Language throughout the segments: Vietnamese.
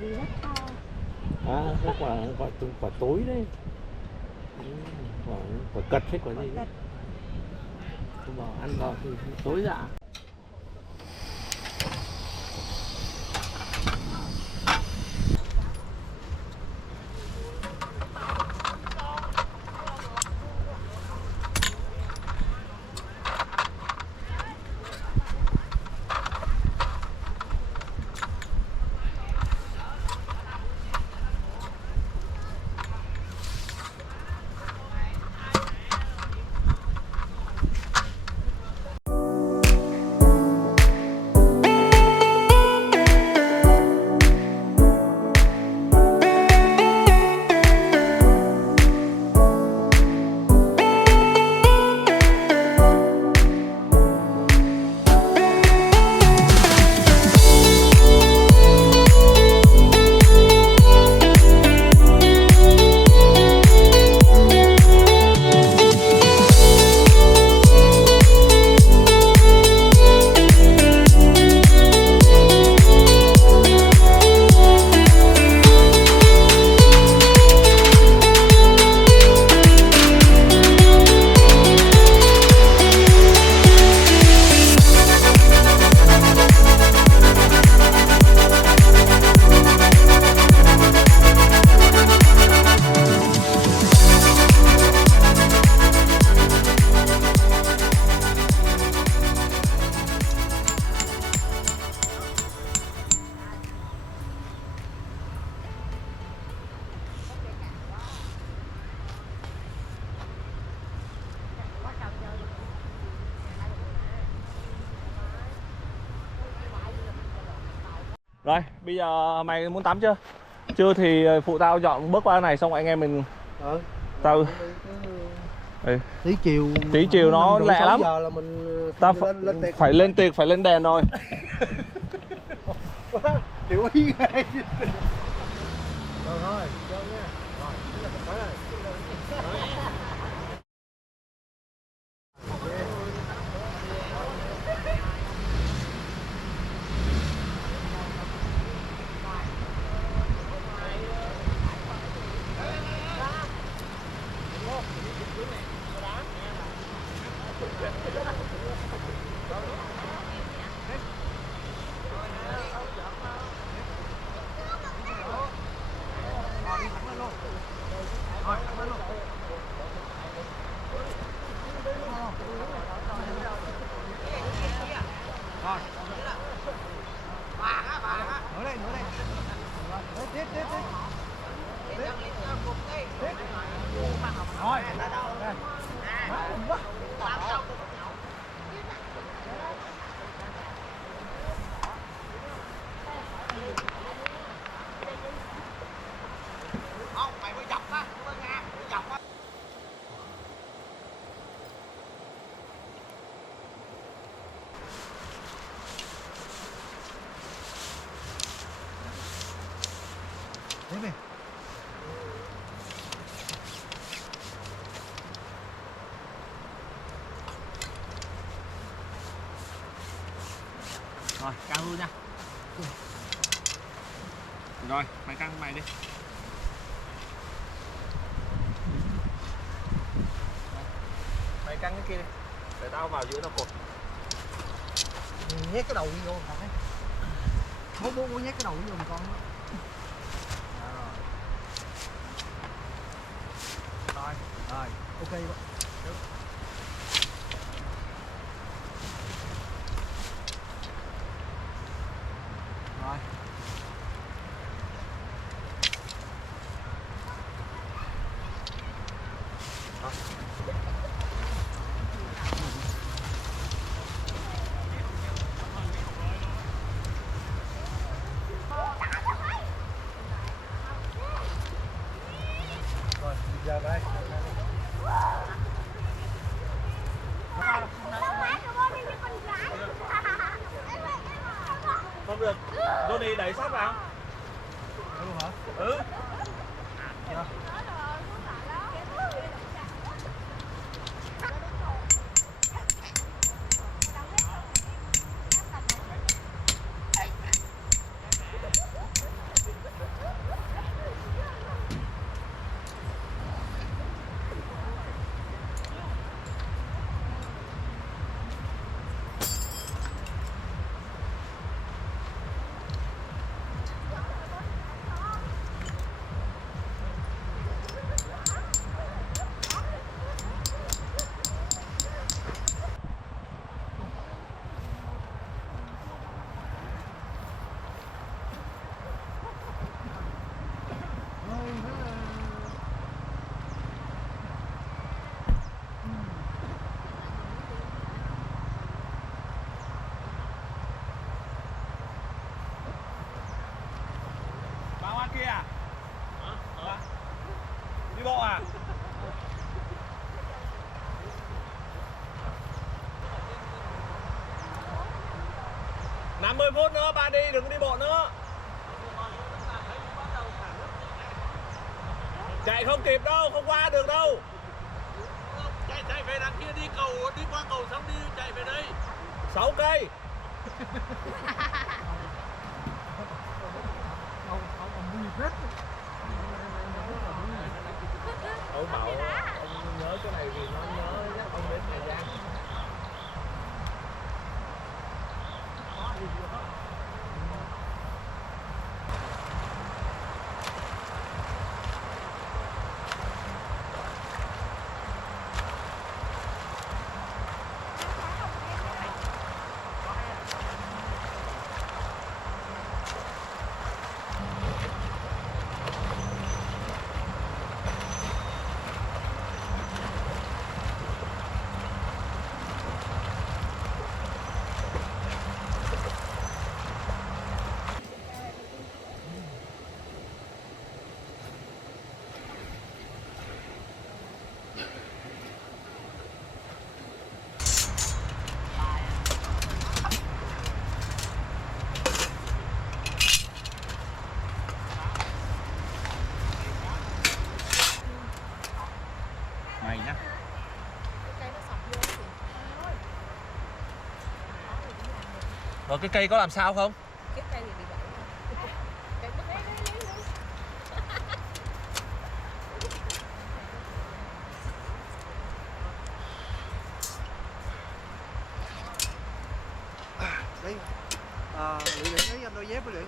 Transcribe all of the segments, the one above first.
vì rất to. Cái quả tối đấy. Quả cật hay quả gì đấy. Tôi bảo ăn vào thì tối dạ. Rồi, bây giờ mày muốn tắm chưa? Chưa thì phụ tao dọn bước qua này xong anh em mình. Tao tí chiều nó lẹ lắm. Giờ là mình Tao phải lên tiệc, phải lên đèn rồi. Tiểu ý ghê. Thôi, Rồi, căng luôn nha. Rồi, mày căng mày đi. Mày căng cái kia đi. Để tao vào giữa tao cột. nhét cái đầu đi vô phải. Bố nhét cái đầu đi vô con. Rồi, ok vậy. Rồi. Rồi, giờ đây. Không được. Johnny đẩy sát vào. Luôn hả? Ừ. Dạ. kia à? Đi bộ à? 50 phút nữa ba đi, đừng đi bộ nữa. Chạy không kịp đâu, không qua được đâu. Chạy về đằng kia, đi qua cầu xong đi chạy về đây. 6 cây. Ông bảo ông nhớ cái này vì nó nhớ nhắc ông đến Hà Giang. Mày nhá. Rồi cái cây có làm sao không? Cái cây thì bị gãy. Cây mất lấy. Đi. Lụy lấy anh đôi dép với Lụy.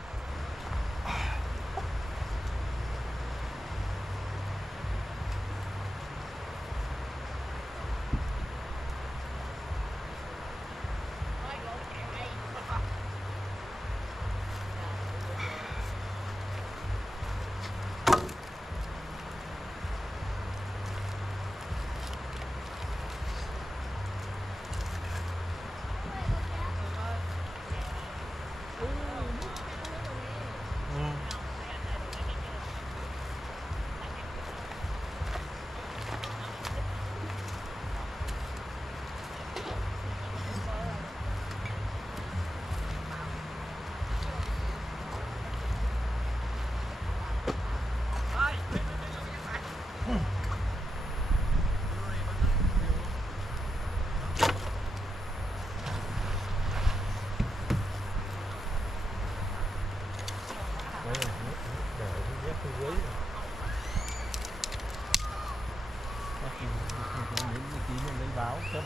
Báo chứ.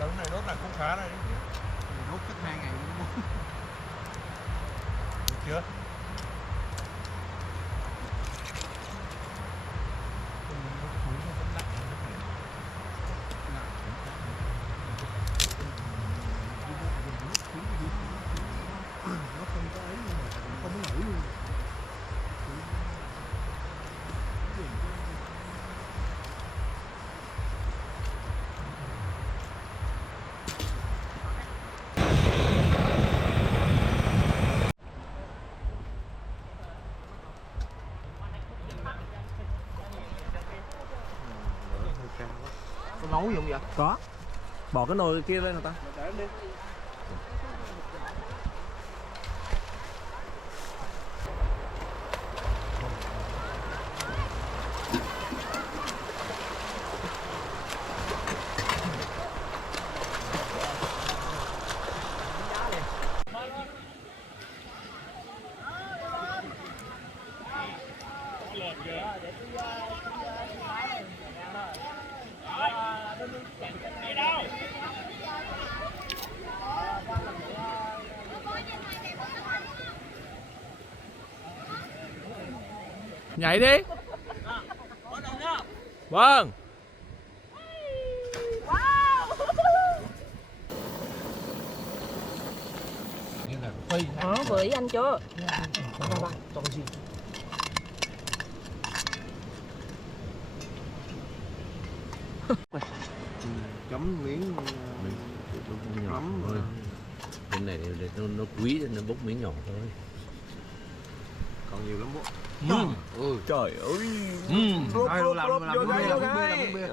Đợt này đốt là cũng khá đây. Đốt chắc 2 ngày đúng không? Được chưa? Nó không có ấy nhưng mà không có nổi luôn. Có nấu gì không vậy? Có. Bỏ cái nồi kia lên người ta. Để em đi. Nhảy đi. Vâng. Vừa với anh chưa? Chấm miếng nhỏ mắm thôi. Cái này để nó quý nó bốc miếng nhỏ thôi. còn nhiều lắm bố. Trời ơi. Rồi làm vô bia, đây, làm vô bia, đây. làm bia.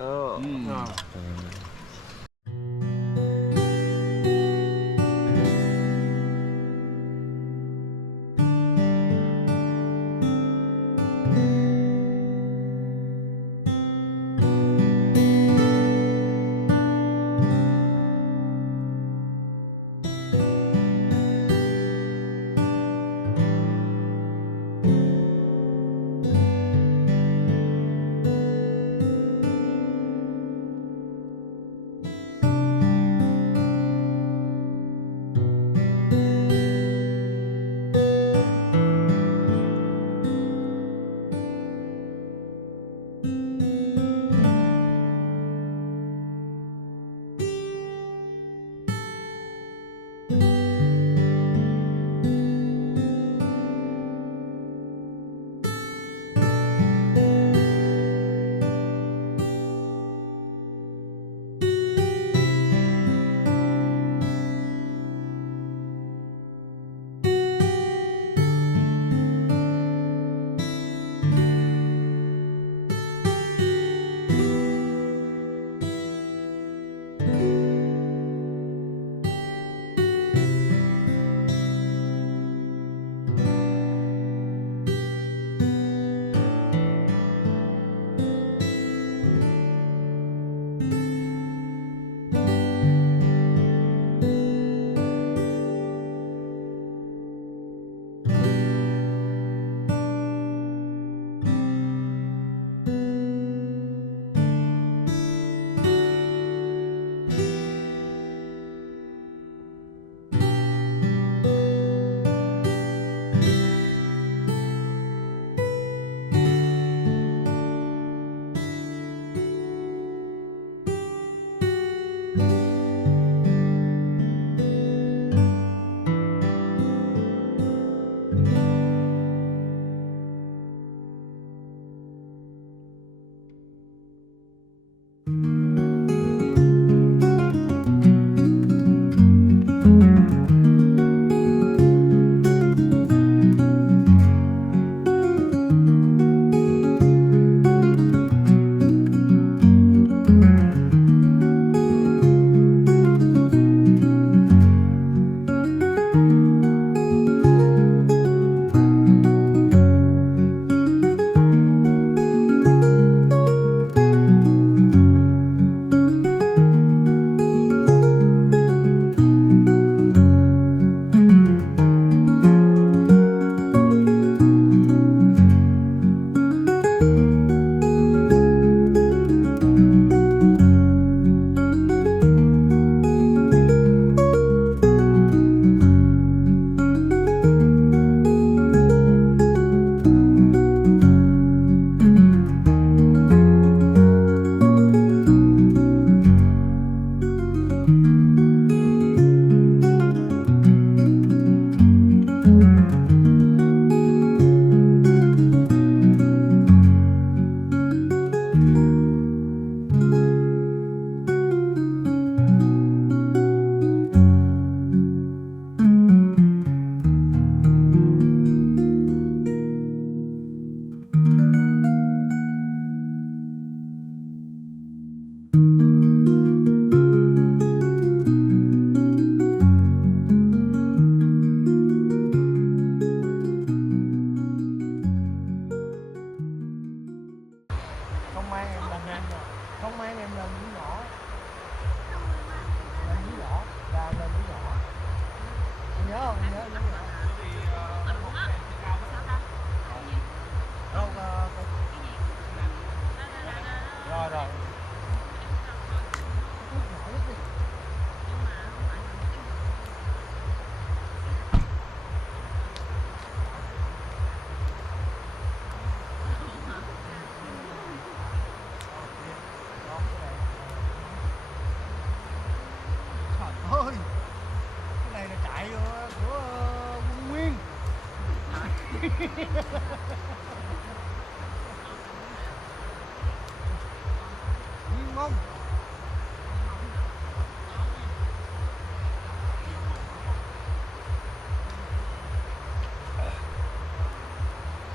Nguyên không?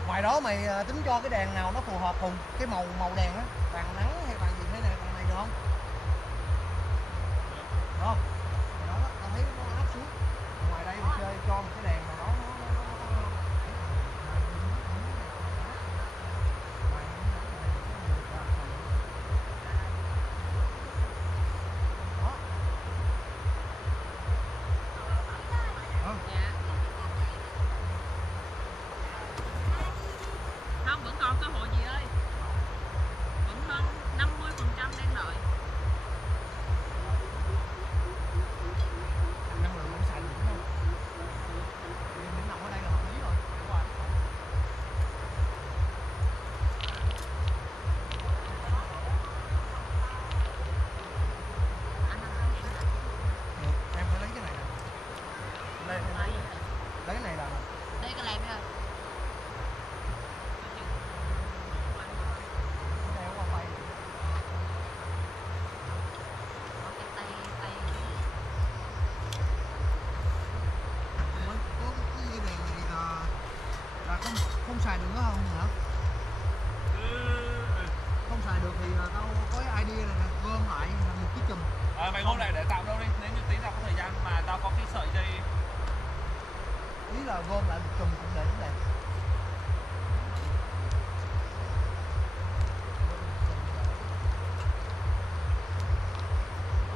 Ngoài đó mày tính cho cái đèn nào nó phù hợp cùng cái màu đèn á, vàng nắng hay vàng gì thế này, vàng này được không? Được không? Đó, tao thấy nó áp xuống. Ngoài đây mình chơi cho một cái đèn nào đó Không, vẫn còn cơ hội gì ơi. Vẫn hơn 50% đang đợi. năng lượng không xài được đúng không? Mình nằm ở đây là hợp lý rồi. Đúng rồi. Được, em phải lấy cái này nè. Đây, em lấy cái này là Đây cái làm rồi. đeo qua tay. Có cái tay Có cái dây đèn này là không xài được nữa không hả? Không xài được thì tao có cái idea này nè, gom lại là một cái chùm. Mày gom lại để tạo đâu đi, nếu như tí tao có thời gian mà tao có cái sợi dây. Ý là gom lại một chùm cũng để cái đèn.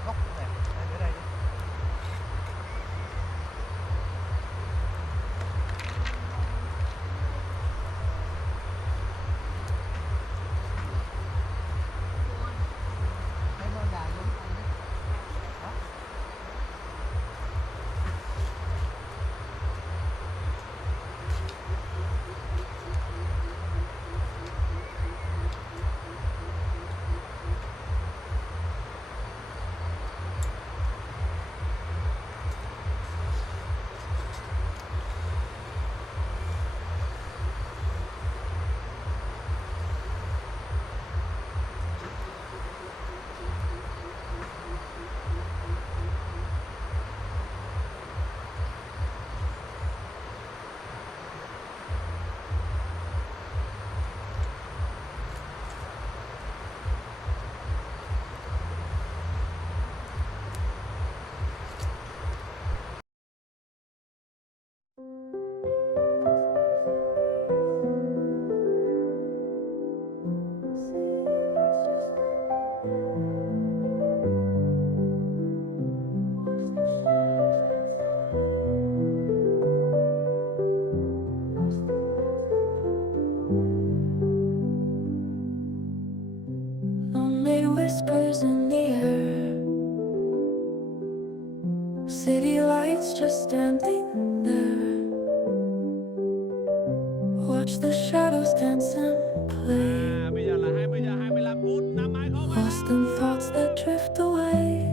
Góc cũng đẹp, để đây đi. Thấy nó dài giống anh đấy. Đó. Lonely whispers in the air. City lights just standing there. Watch the shadows dance and play. Bây giờ là 20 giờ 25 phút, năm mai không Lost in thoughts that drift away.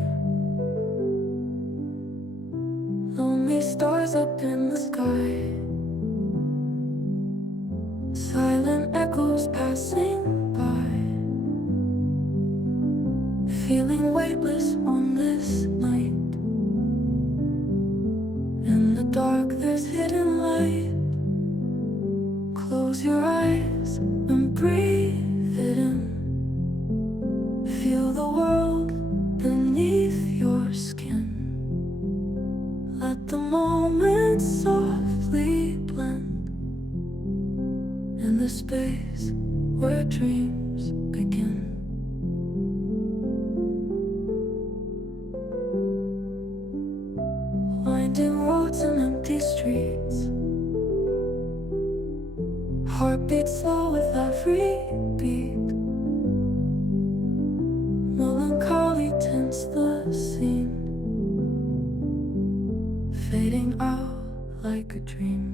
Lonely stars up in the sky. Silent echoes passing by. Feeling weightless on this night. In the dark there's hidden light. Close your eyes and breathe it in. Feel the world beneath your skin. Let the moments softly blend in the space where dreams begin. Winding roads and empty streets. Heartbeat slow with every beat. Melancholy tints the scene, fading out like a dream.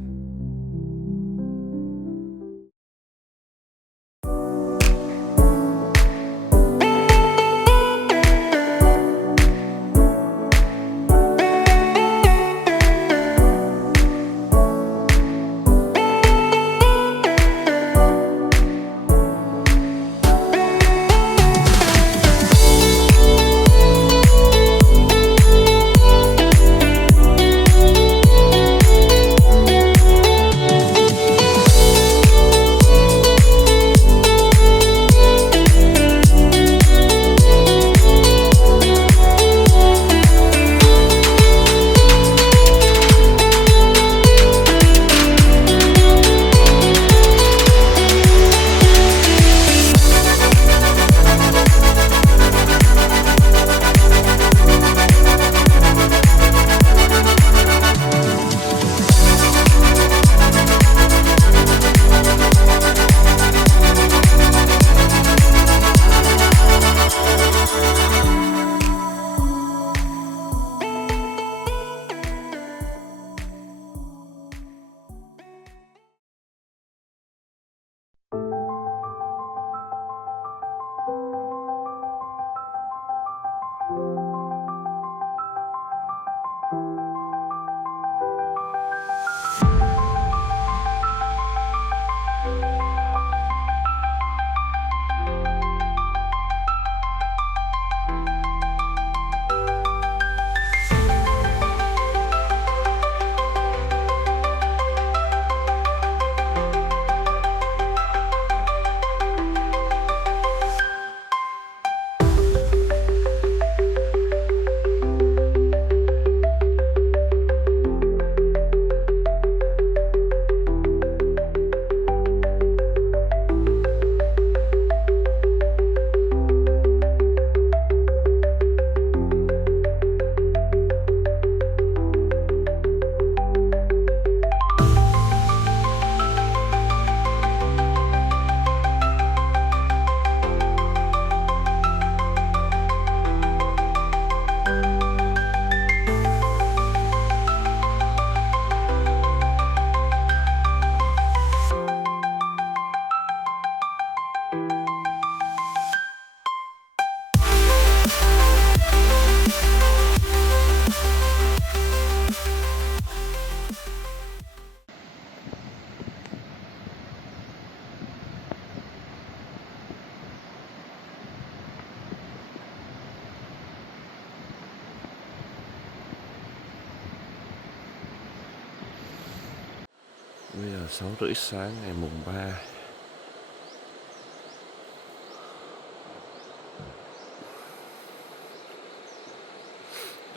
Bây giờ 6:30 sáng ngày mùng 3.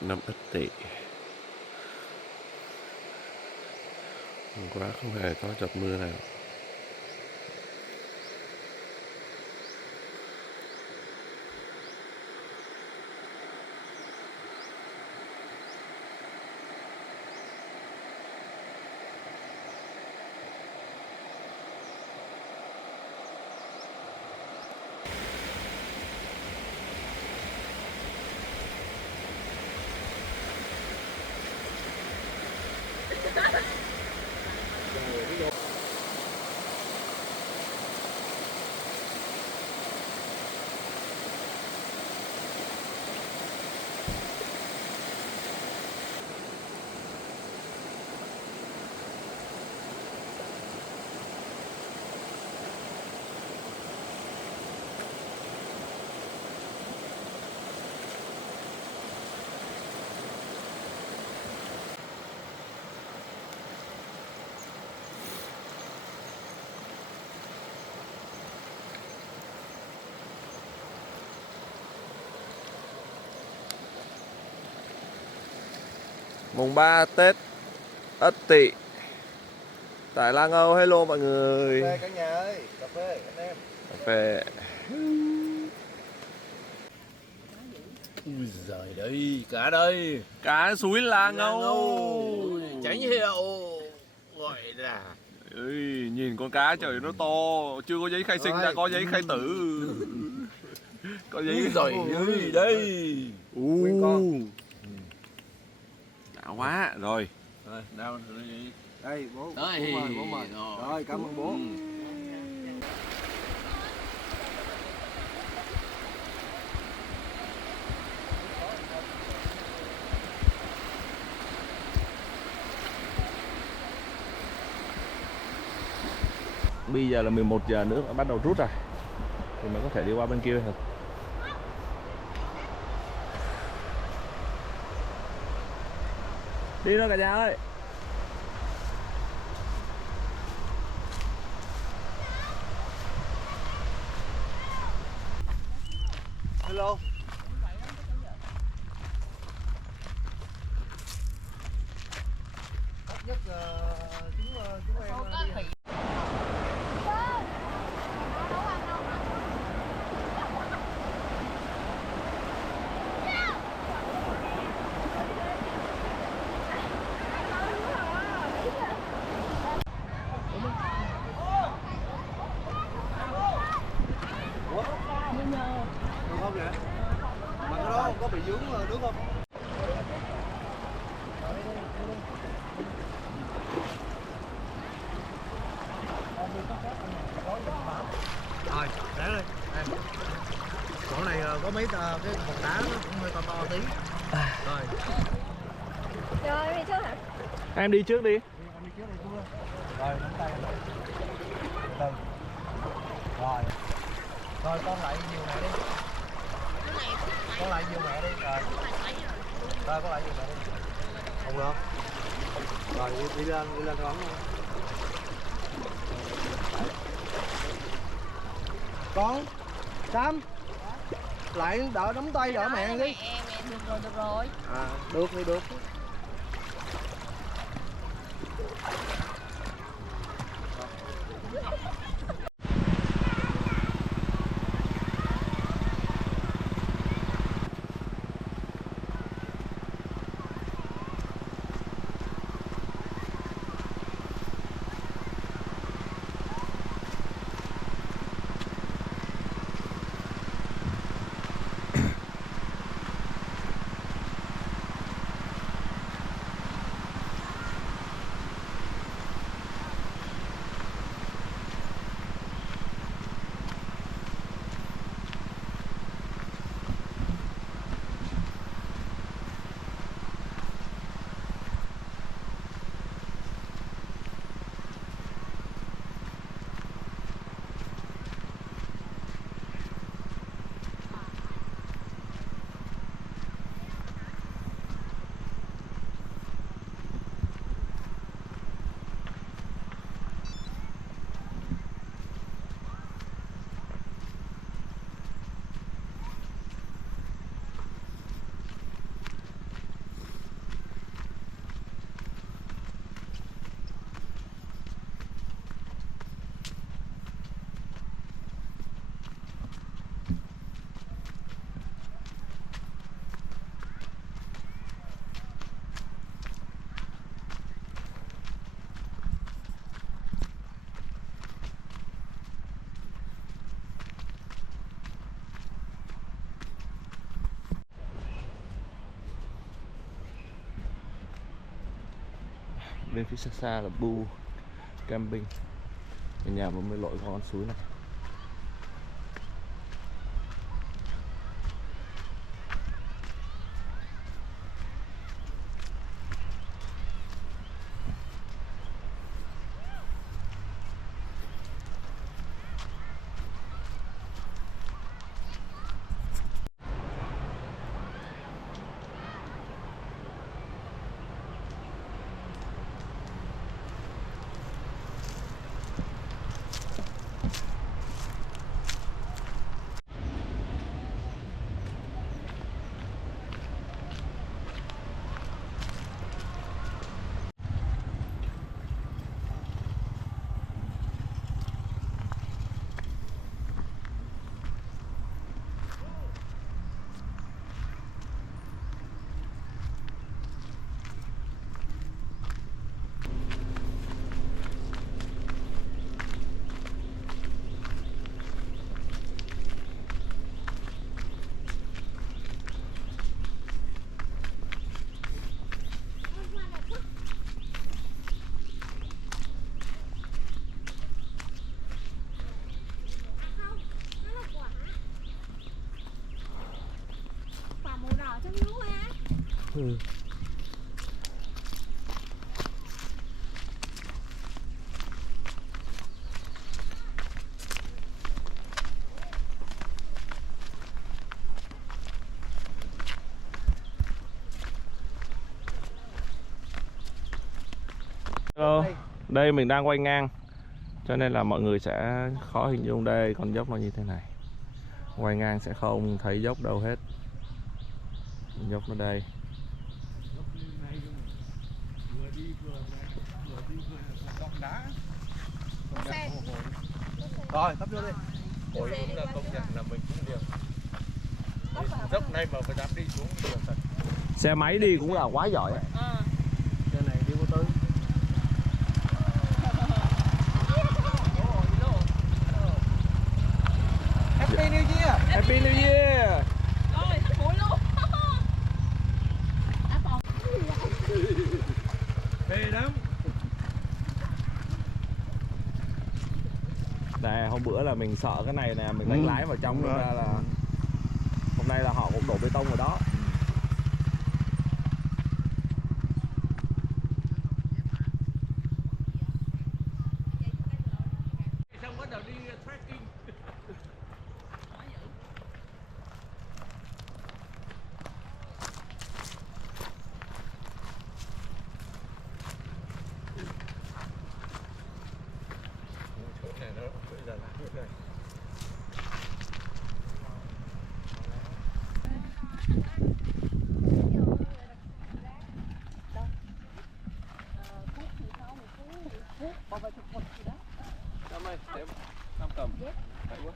Năm Ất Tỵ. Hôm qua không hề có giọt mưa nào. Mùng 3 Tết Ất Tỵ tại Lang Âu. Hello mọi người. Cà phê cả nhà ơi, cà phê anh em. Cà phê. Ui giời đây, cá đây. Cá suối Lang Âu. Chánh hiệu gọi là Ui, nhìn con cá trời nó to, chưa có giấy khai sinh đã có giấy khai tử. Có giấy rồi ơi đây. Nguyên con. Đã quá rồi. Rồi, đâu rồi đi. Đây bố. Đây. Bố mời. Rồi cảm ơn bố. Bây giờ là 11 giờ, nước đã bắt đầu rút rồi. Thì mình có thể đi qua bên kia rồi. Đi thôi cả nhà ơi. Hello. Tốt nhất chúng em đi. Được không vậy? Mà cái đó có bị vướng nước không? Rồi, để đi. Chỗ này có mấy cái cục đá nó cũng hơi to to tí. Rồi. Rồi đi trước hả? Em đi trước đi. Em đi trước đi chú. Rồi, nắm tay em. Từ. Rồi. Rồi con lại nhiều mẹ đi. Con lại nhiều mẹ đi. Rồi. Rồi con lại nhiều mẹ đi. Không được. Rồi đi lên thôi luôn. Con Sam lại đỡ nắm tay đỡ mẹ đi. Em được rồi. À được thì được. Bên phía xa xa là Bu Camping, nhà vừa mới lội qua con suối này. Quả màu đỏ trong lúa á. Ừ. Hello, đây mình đang quay ngang cho nên là mọi người sẽ khó hình dung đây con dốc nó như thế này. Quay ngang sẽ không thấy dốc đâu hết. Dốc nó đây. Rồi, tấp vô đi. Ôi đúng là công nhận là mình cũng được. Dốc này mà phải dám đi xuống cũng được thật. Xe máy đi cũng là quá giỏi. Trên này đi vô tư. Happy New Year. Happy New Year. Rồi, hết bụi luôn. Phê lắm. Nè, hôm bữa là mình sợ cái này nè, mình đánh lái vào trong nên ra là hôm nay là họ cũng đổ bê tông rồi đó. Xong bắt đầu đi trekking. Chỗ này nó bây giờ là như này. Năm ơi, để Năm cầm. Phải quá.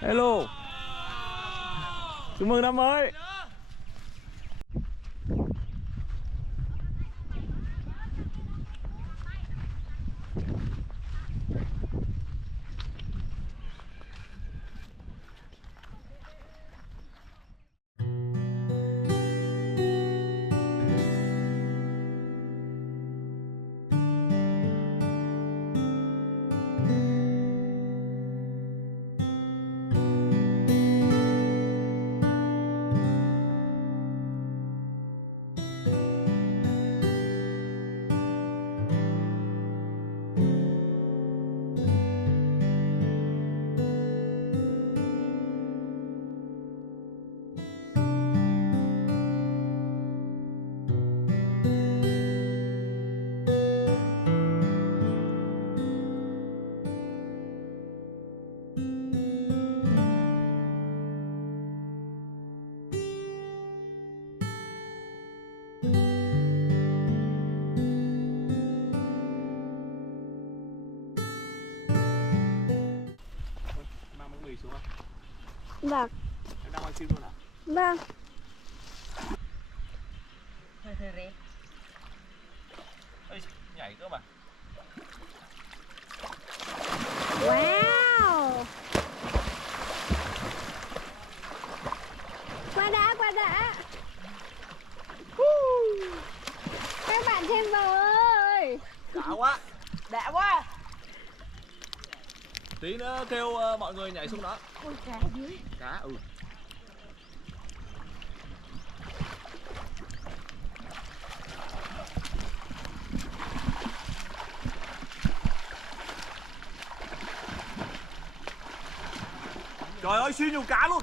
Hello. Chúc mừng năm mới. Mang bánh mì xuống không? Vâng. Em đang quay phim luôn à? Vâng. Ê, nhảy cơ mà. Wow. Qua đã. Các bạn thêm vào ơi. Đã quá. Tí nữa kêu mọi người nhảy xuống đó. Ôi cá dưới. Cá Trời ơi siêu nhiều cá luôn.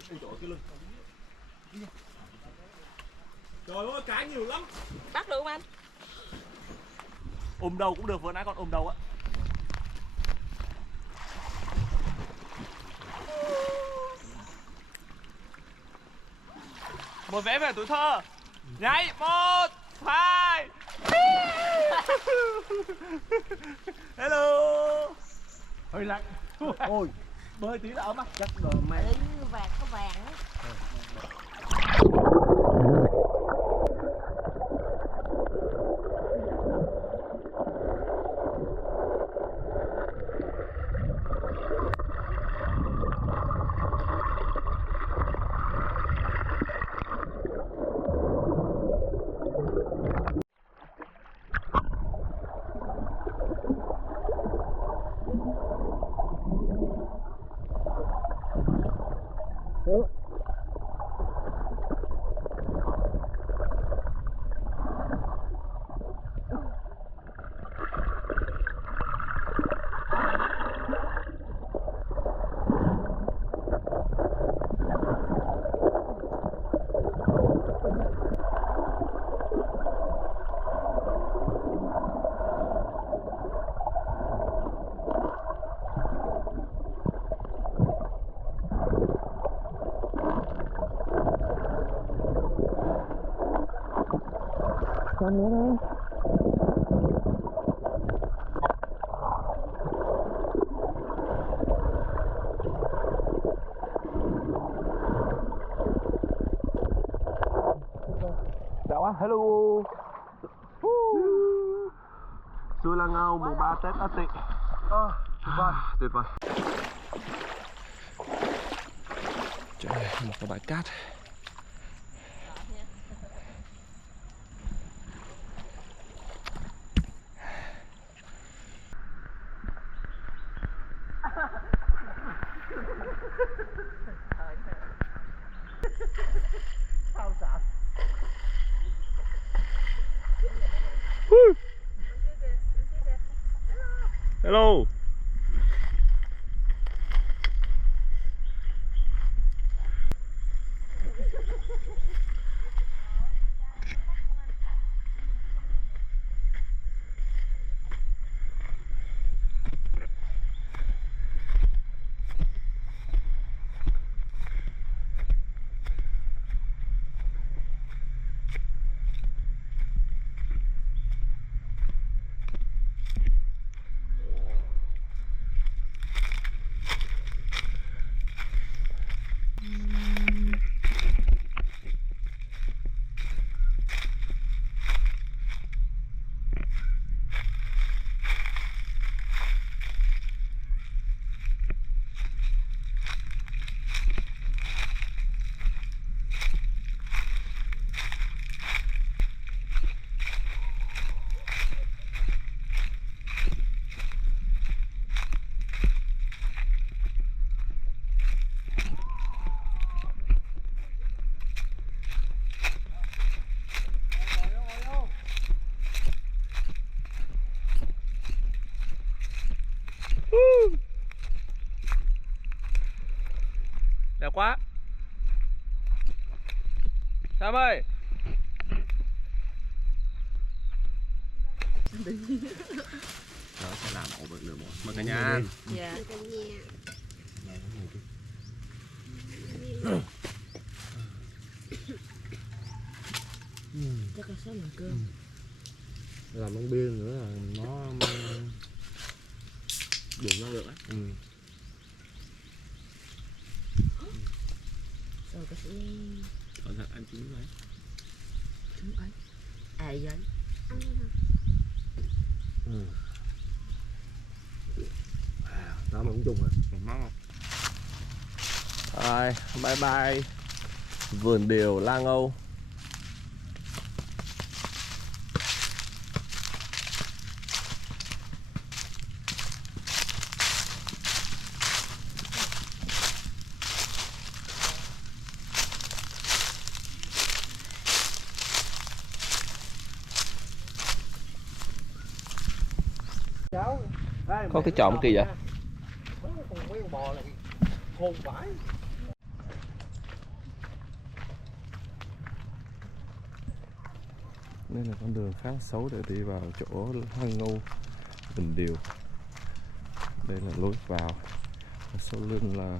Trời ơi cá nhiều lắm. Bắt được không anh? Ôm đầu cũng được, vừa nãy con ôm đầu á. Một vé về tuổi thơ. Nhảy 1, 2. Hello. Hơi lạnh. Ôi, bơi tí là ấm á. Chắc đồ mày. Vàng có vàng á. Đã quá, hello. Xui là ngâu mùng 3 Tết Ất Tị. Tuyệt vời. Trời, một cái bãi cát. Hello. Đẹp quá. Sam ơi. Đó sẽ làm ổ bự lửa một. Mời cả nhà. Dạ. Chắc là sẽ làm cơm. Làm bông biên nữa là nó Đủ năng lượng ấy. Rồi có sẽ Cẩn thận ăn trứng đấy. trứng ấy. À vậy. nó cũng trùng à. Rồi, bye bye vườn điều Lang Âu. Có cái chòm kỳ vậy? Mấy con bò này khôn vãi. Đây là con đường khá xấu để đi vào chỗ Lang Âu Bình Điều. Đây là lối vào. Sau lưng là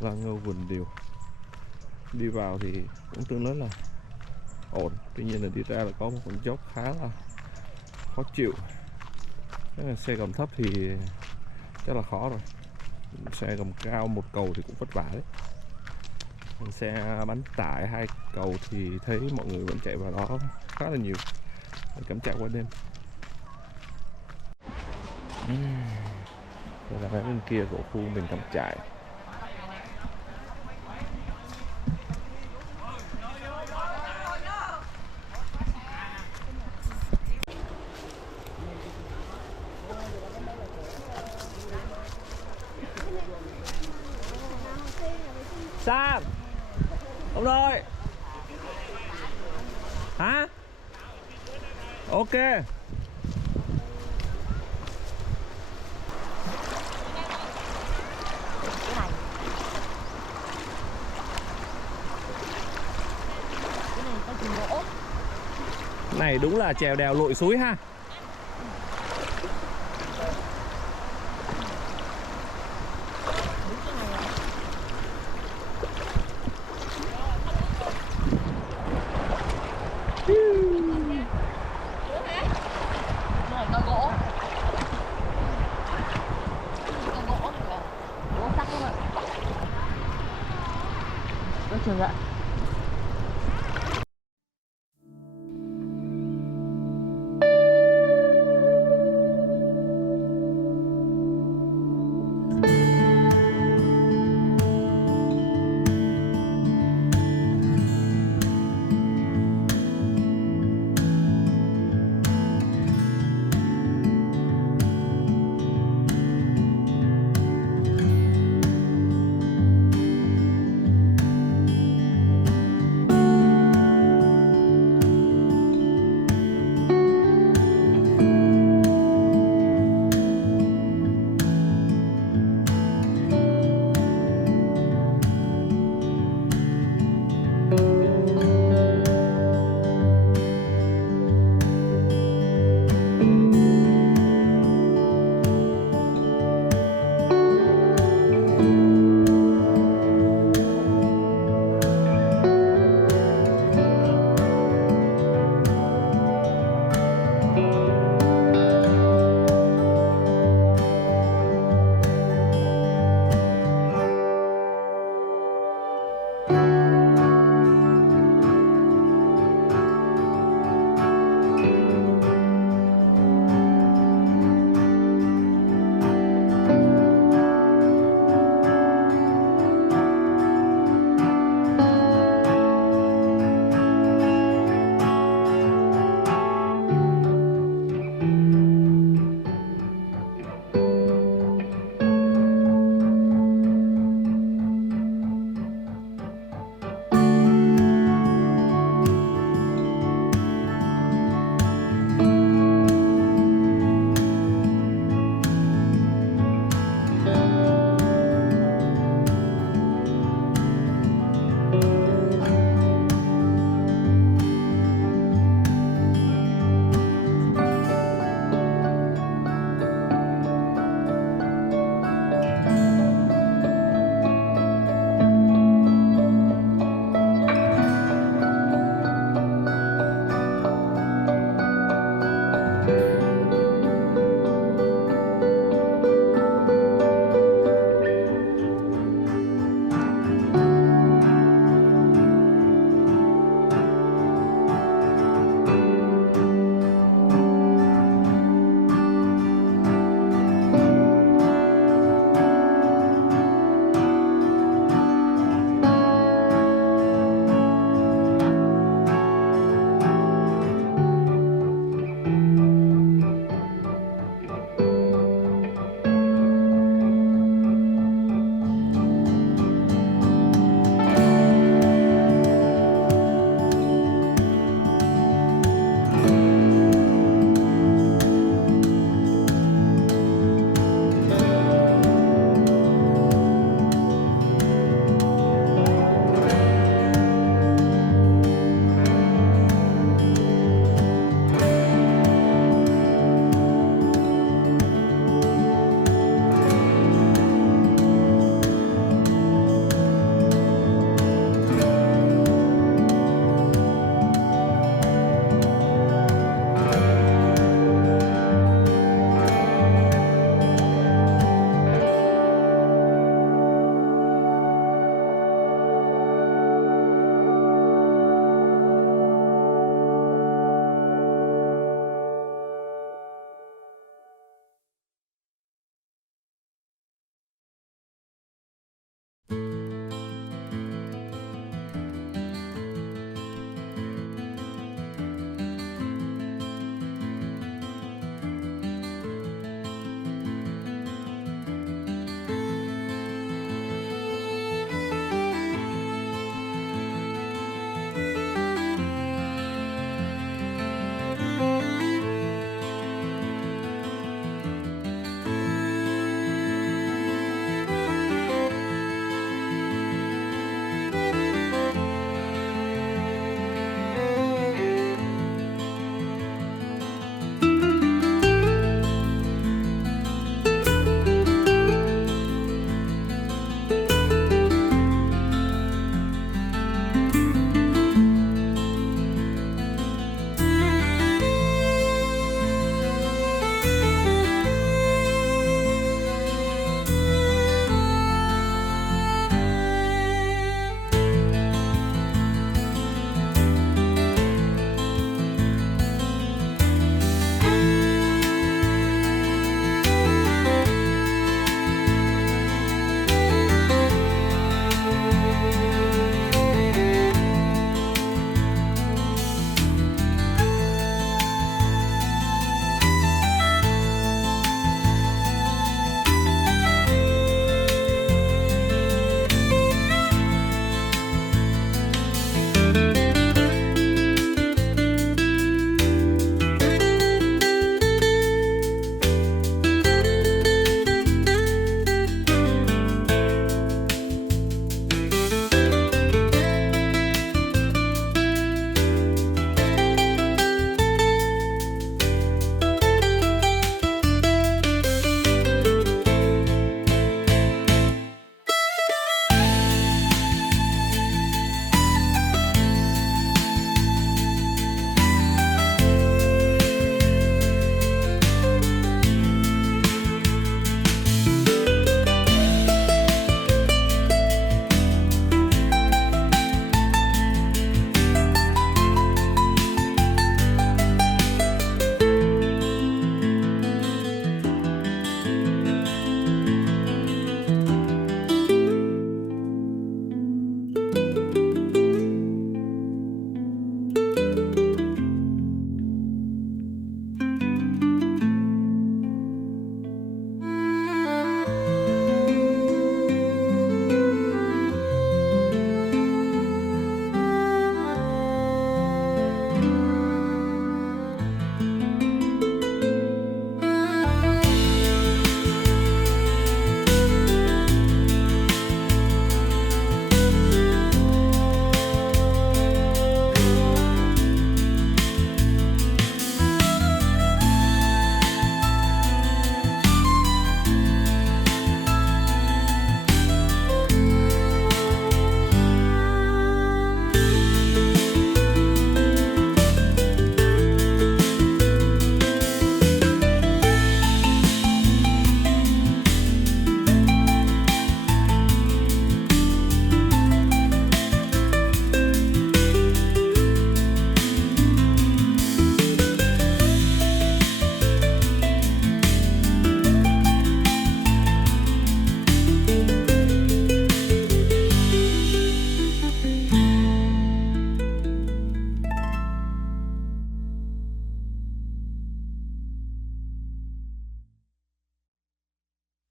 Lang Âu Bình Điều. Đi vào thì cũng tương đối là ổn, tuy nhiên là đi ra là có một con dốc khá là khó chịu. Nếu là xe gầm thấp thì chắc là khó rồi, xe gầm cao một cầu thì cũng vất vả đấy. Còn xe bánh tải hai cầu thì thấy mọi người vẫn chạy vào đó khá là nhiều để cắm trại qua đêm. Đây là bên kia của khu mình cắm trại. Sam, ông ơi. Hả? Ok. Này đúng là trèo đèo lội suối ha. Trường ạ.